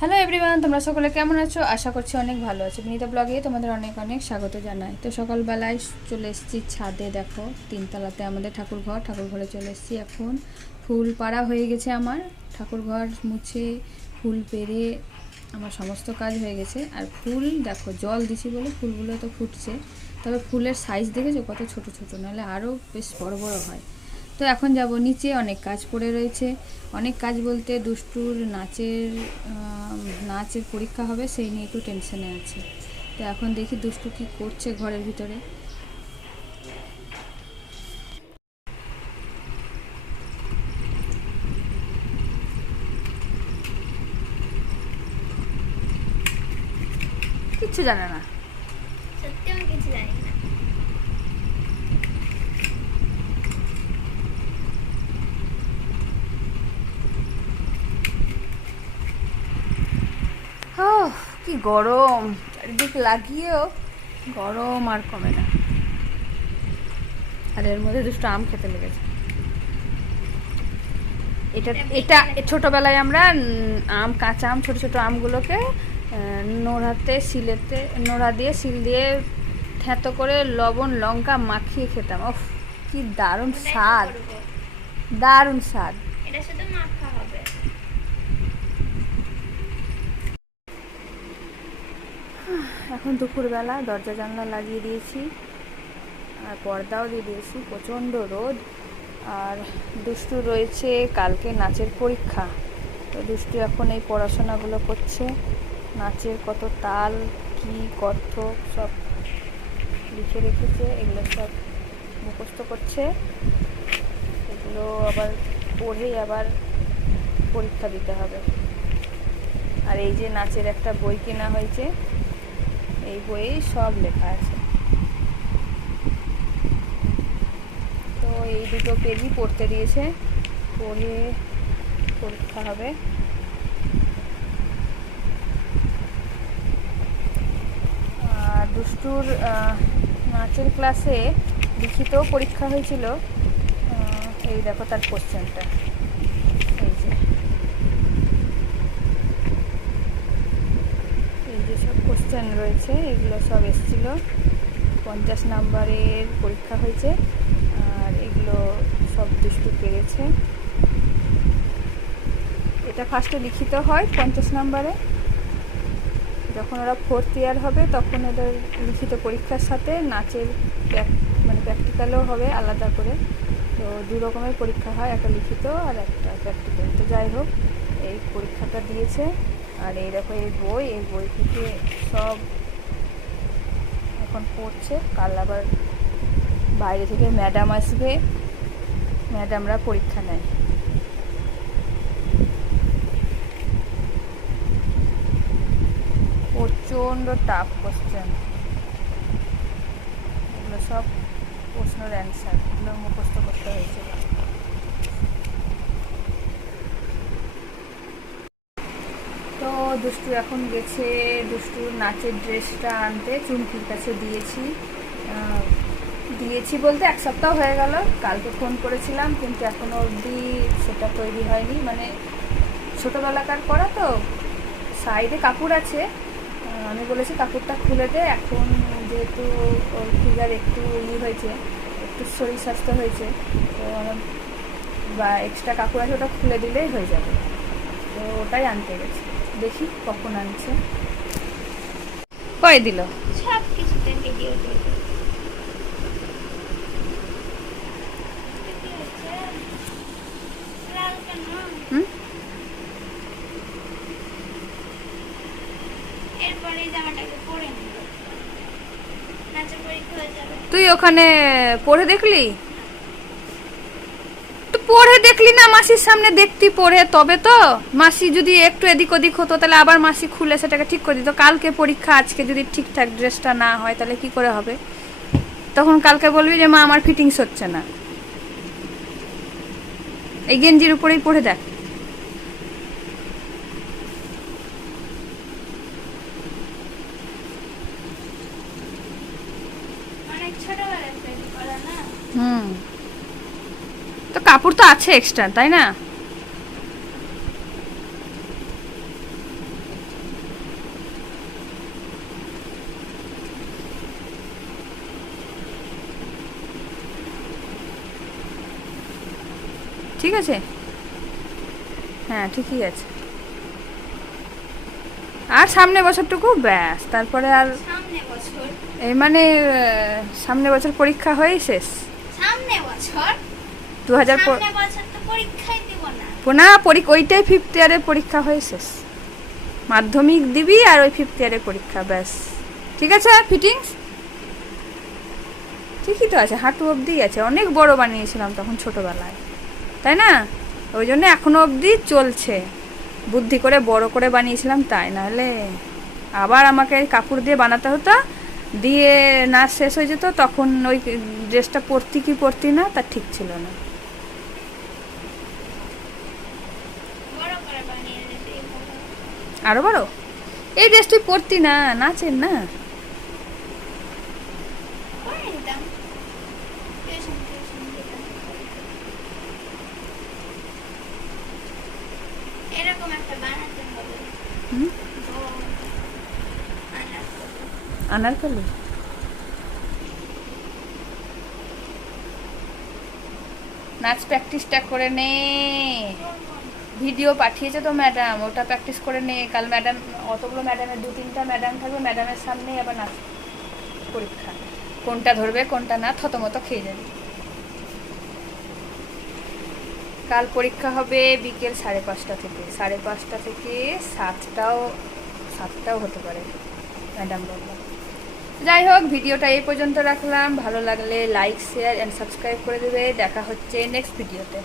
Hello everyone তোমরা সকলে কেমন আছো? আশা করছি অনেক ভালো আছো। বিনীতা ব্লগে তোমাদের অনেক অনেক স্বাগত জানাই। তো সকালবেলায় চলে এসেছি ছাদে, দেখো, তিনতলাতে আমাদের ঠাকুর ঘর ঠাকুর ঘরে চলে এসেছি এখন। ফুল পাড়া হয়ে গেছে আমার। ঠাকুর ঘর মুছে, ফুল পেরে আমার সমস্ত কাজ হয়ে গেছে। আর ফুল, দেখো, জল দিছি বলে ফুলগুলো তো ফুটছে। তবে ফুলের সাইজ দেখেছ? কত ছোট ছোট, নাহলে আরও বেশ বড় বড় হয়। তো এখন যাব নিচে, অনেক কাজ পড়ে রয়েছে। অনেক কাজ বলতে দুষ্টুর নাচের নাচের পরীক্ষা হবে, সেই নিয়ে একটু টেনশনে আছে। তো এখন দেখি দুষ্টু কি করছে ঘরের ভিতরে। কিচ্ছু জানে না সত্যি আমি কিছু জানি না ওহ, কি গরম চারিদিক লাগিয়েও গরম আর কমে না। আর এর মধ্যে দুটো আম খেতে লেগেছে। এটা এটা ছোটবেলায় আমরা আম কাঁচা আম ছোট ছোট আমগুলোকে নোড়াতে শিলেতে নোড়া দিয়ে শিল দিয়ে থ্যাতো করে লবণ লঙ্কা মাখিয়ে খেতাম। ওফ কি দারুণ স্বাদ। দারুণ স্বাদ এটা শুধু মাখা হবে এখন দুপুরবেলা দরজা জানলা লাগিয়ে দিয়েছি, আর পর্দাও দিয়ে দিয়েছি। প্রচণ্ড রোদ, আর দুষ্টু রয়েছে কালকে নাচের পরীক্ষা। তো দুষ্টু এখন এই পড়াশোনাগুলো করছে, নাচের কত তাল, কি কর্থ সব লিখে রেখেছে, এগুলো সব মুখস্থ করছে। এগুলো আবার পড়েই আবার পরীক্ষা দিতে হবে। আর এই যে নাচের একটা বই কেনা হয়েছে এই বইয়ে সব লেখা আছে। তো এই দুটো পেজই পড়তে দিয়েছে। পড়ে পরীক্ষা হবে। আর দুষ্টুর নাচের ক্লাসে লিখিত পরীক্ষা হয়েছিল। এই দেখো তার কোশ্চেনটা এই যে এই যে সব কোশ্চেন রয়েছে, এগুলো সব এসেছিল। পঞ্চাশ নাম্বারের পরীক্ষা হয়েছে, আর এগুলো সব দুষ্টু পেরেছে। এটা ফার্স্টে লিখিত হয় পঞ্চাশ নাম্বারে। যখন ওরা ফোর্থ ইয়ার হবে, তখন ওদের লিখিত পরীক্ষার সাথে নাচের মানে প্র্যাকটিক্যালও হবে আলাদা করে। তো দু রকমের পরীক্ষা হয়, একটা লিখিত আর একটা প্র্যাকটিক্যাল তো যাই হোক, এই পরীক্ষাটা দিয়েছে, আর এই এই বই এই বই থেকে সব এখন পড়ছে। কাল আবার বাইরে থেকে ম্যাডাম আসবে। ম্যাডামরা পরীক্ষা নেয়। প্রচণ্ড টাফ কোশ্চেন এগুলো সব প্রশ্নের অ্যান্সার এগুলো মুখস্থ করতে হয়েছে তো দুষ্টু এখন গেছে, দুষ্টুর নাচের ড্রেসটা আনতে, চুমকির কাছে দিয়েছি। দিয়েছি বলতে এক সপ্তাহ হয়ে গেল, কালকে ফোন করেছিলাম, কিন্তু এখনও অবধি সেটা তৈরি হয়নি। মানে ছোটোবেলাকার করা তো, সাইডে কাপড় আছে। আমি বলেছি কাপড়টা খুলে দে, এখন যেহেতু ওর ফিগার একটু ই হয়েছে, একটু শরীর স্বাস্থ্য হয়েছে, তো বা এক্সট্রা কাপড় আছে, ওটা খুলে দিলেই হয়ে যাবে। তো ওটাই আনতে গেছি। দেখি কখন আনছে। কয় দিল? সব কিছুতে ভিডিও তুই ওখানে পড়ে দেখলি? পড়ে দেখলি না মাসির সামনে দেখতি পড়ে? তবে তো মাসি যদি একটু এদিক ওদিক হতো তাহলে আবার মাসি খুলে সেটাকে ঠিক করে দিত। কালকে পরীক্ষা আজকে যদি ঠিকঠাক ড্রেসটা না হয় তাহলে কি করে হবে? তখন কালকে বলবি যে মা আমার ফিটিংস হচ্ছে না। এই গেঞ্জির উপরেই পড়ে দেখ। হুম। কাপড় তো আছে এক্সট্রা তাই না? ঠিক আছে? হ্যাঁ ঠিকই আছে। আর সামনে বছরটুকু? ব্যাস তারপরে আর এই মানে সামনে বছর পরীক্ষা হয়েই শেষ। সামনে বছর? দু হাজার না। পরীক্ষা ওইটাই ফিফথ ইয়ারের পরীক্ষা হয়ে শেষ। মাধ্যমিক দিবি আর ওই ফিফথ ইয়ারের পরীক্ষা ব্যাস। ঠিক আছে ফিটিংস ঠিকই তো আছে হাঁটু অবধি আছে। অনেক বড় বানিয়েছিলাম তখন ছোটবেলায়। তাই না? ওই জন্য এখনও অবধি চলছে। বুদ্ধি করে বড় করে বানিয়েছিলাম তাই। নাহলে আবার আমাকে কাপড় দিয়ে বানাতে হতো। দিয়ে নাচ শেষ হয়ে যেত তখন ওই ড্রেসটা পরতি কি পরতি না তার ঠিক ছিল না বড় করে বানিয়ে নিতেই হবে আরও বড়। এই ড্রেস তুই পরতি না নাচের না। আনারকলি নাচ প্র্যাকটিসটা করে নে। ভিডিও পাঠিয়েছে তো ম্যাডাম, ওটা প্র্যাকটিস করে নে। কাল ম্যাডাম, অতগুলো ম্যাডামের, দু তিনটা ম্যাডাম থাকবে, ম্যাডামের সামনে আবার নাচ পরীক্ষা। কোনটা ধরবে, কোনটা না, থতমত খেয়ে যাবে। কাল পরীক্ষা হবে বিকেল সাড়ে পাঁচটা থেকে। সাড়ে পাঁচটা থেকে সাতটাও সাতটাও হতে পারে, ম্যাডাম বলল। যাই হোক, ভিডিওটা এই পর্যন্ত রাখলাম। ভালো লাগলে লাইক শেয়ার অ্যান্ড সাবস্ক্রাইব করে দেবে। দেখা হচ্ছে নেক্সট ভিডিওতে